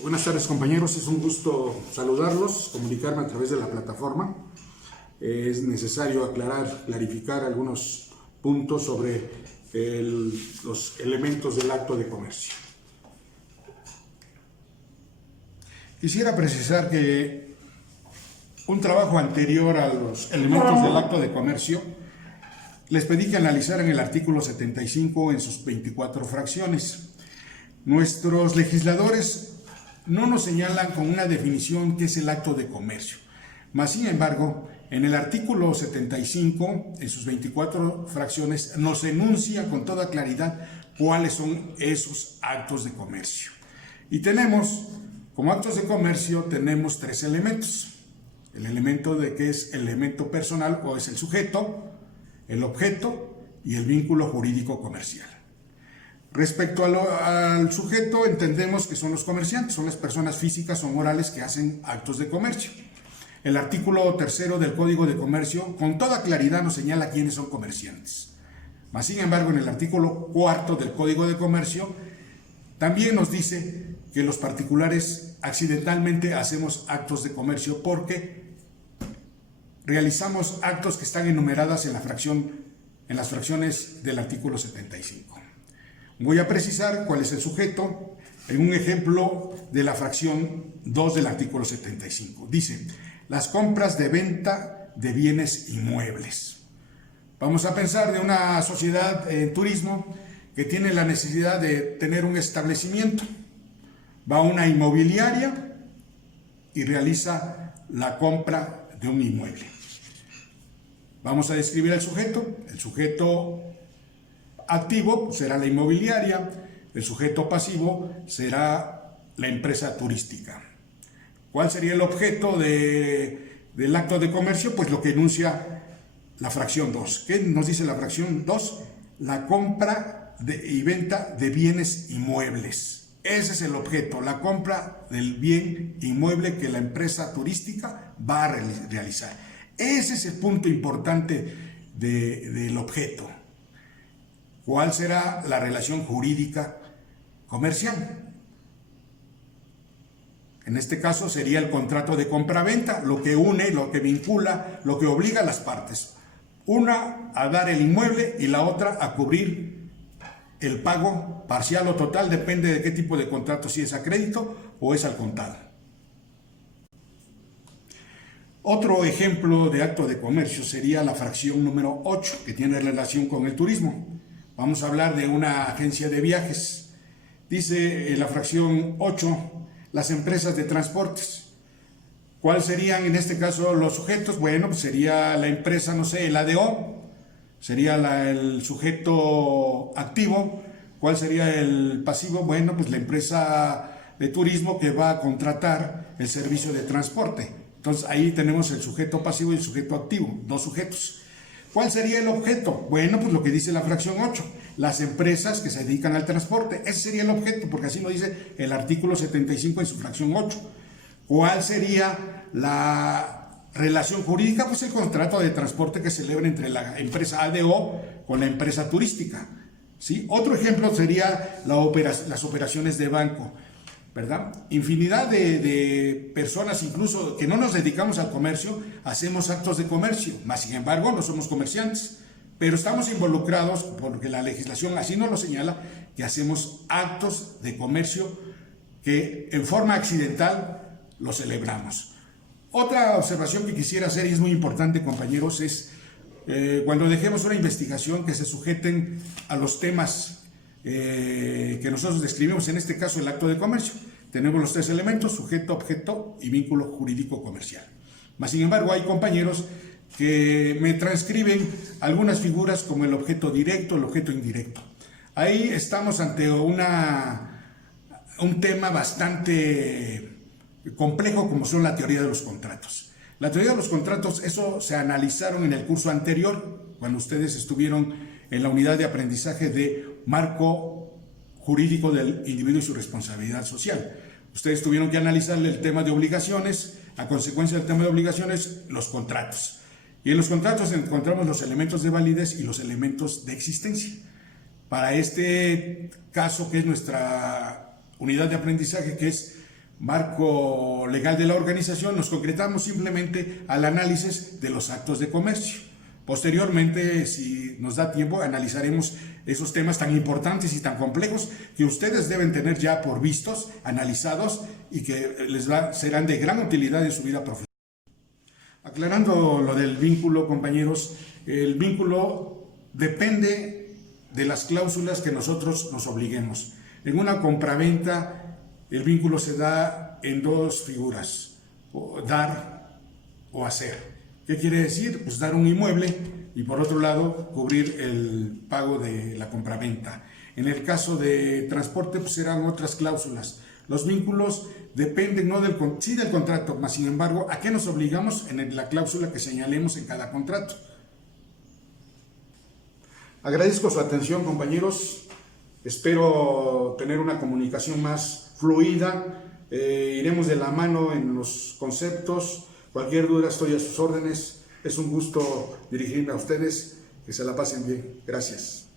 Buenas tardes, compañeros, es un gusto saludarlos, comunicarme a través de la plataforma. Es necesario clarificar algunos puntos sobre los elementos del acto de comercio. Quisiera precisar que un trabajo anterior a los elementos del acto de comercio les pedí que analizaran el artículo 75 en sus 24 fracciones. Nuestros legisladores no nos señalan con una definición qué es el acto de comercio. Mas, sin embargo, en el artículo 75, en sus 24 fracciones, nos enuncia con toda claridad cuáles son esos actos de comercio. Y tenemos, como actos de comercio, tenemos tres elementos. El elemento de que es el elemento personal o es el sujeto, el objeto y el vínculo jurídico comercial. Respecto al sujeto, entendemos que son los comerciantes, son las personas físicas o morales que hacen actos de comercio. El artículo 3 del Código de Comercio con toda claridad nos señala quiénes son comerciantes. Mas, sin embargo, en el artículo 4 del Código de Comercio también nos dice que los particulares accidentalmente hacemos actos de comercio porque realizamos actos que están enumeradas en las fracciones del artículo 75. Voy a precisar cuál es el sujeto en un ejemplo de la fracción 2 del artículo 75. Dice, las compras de venta de bienes inmuebles. Vamos a pensar de una sociedad en turismo que tiene la necesidad de tener un establecimiento. Va a una inmobiliaria y realiza la compra de un inmueble. Vamos a describir al sujeto. El sujeto activo será la inmobiliaria, el sujeto pasivo será la empresa turística. ¿Cuál sería el objeto del acto de comercio? Pues lo que enuncia la fracción 2. ¿Qué nos dice la fracción 2? La compra y venta de bienes inmuebles. Ese es el objeto, la compra del bien inmueble que la empresa turística va a realizar. Ese es el punto importante del objeto. ¿Cuál será la relación jurídica comercial? En este caso sería el contrato de compra-venta, lo que une, lo que vincula, lo que obliga a las partes. Una a dar el inmueble y la otra a cubrir el pago parcial o total, depende de qué tipo de contrato, si es a crédito o es al contado. Otro ejemplo de acto de comercio sería la fracción número 8, que tiene relación con el turismo. Vamos a hablar de una agencia de viajes. Dice en la fracción 8, las empresas de transportes. ¿Cuáles serían en este caso los sujetos? Bueno, pues sería la empresa, no sé, el ADO, sería el sujeto activo. ¿Cuál sería el pasivo? Bueno, pues la empresa de turismo que va a contratar el servicio de transporte. Entonces ahí tenemos el sujeto pasivo y el sujeto activo, dos sujetos. ¿Cuál sería el objeto? Bueno, pues lo que dice la fracción 8, las empresas que se dedican al transporte. Ese sería el objeto, porque así lo dice el artículo 75 en su fracción 8. ¿Cuál sería la relación jurídica? Pues el contrato de transporte que se celebra entre la empresa ADO con la empresa turística, ¿sí? Otro ejemplo sería las operaciones de banco, ¿verdad? Infinidad de personas, incluso que no nos dedicamos al comercio, hacemos actos de comercio, mas sin embargo no somos comerciantes, pero estamos involucrados porque la legislación así nos lo señala, que hacemos actos de comercio que en forma accidental los celebramos. Otra observación que quisiera hacer, y es muy importante, compañeros, es cuando dejemos una investigación que se sujeten a los temas que nosotros describimos, en este caso el acto de comercio. Tenemos los tres elementos, sujeto, objeto y vínculo jurídico comercial. Mas, sin embargo, hay compañeros que me transcriben algunas figuras como el objeto directo, el objeto indirecto. Ahí estamos ante un tema bastante complejo como son la teoría de los contratos. La teoría de los contratos, eso se analizaron en el curso anterior, cuando ustedes estuvieron en la unidad de aprendizaje de marco jurídico del individuo y su responsabilidad social. Ustedes tuvieron que analizar el tema de obligaciones, a consecuencia del tema de obligaciones, los contratos. Y en los contratos encontramos los elementos de validez y los elementos de existencia. Para este caso, que es nuestra unidad de aprendizaje, que es marco legal de la organización, nos concretamos simplemente al análisis de los actos de comercio. Posteriormente, si nos da tiempo, analizaremos esos temas tan importantes y tan complejos que ustedes deben tener ya por vistos, analizados y que serán de gran utilidad en su vida profesional. Aclarando lo del vínculo, compañeros, el vínculo depende de las cláusulas que nosotros nos obliguemos. En una compraventa, el vínculo se da en dos figuras, dar o hacer. ¿Qué quiere decir? Pues dar un inmueble y por otro lado cubrir el pago de la compraventa. En el caso de transporte pues serán otras cláusulas. Los vínculos dependen no del contrato, mas sin embargo, ¿a qué nos obligamos en la cláusula que señalemos en cada contrato? Agradezco su atención, compañeros. Espero tener una comunicación más fluida. Iremos de la mano en los conceptos. Cualquier duda estoy a sus órdenes. Es un gusto dirigirme a ustedes. Que se la pasen bien. Gracias.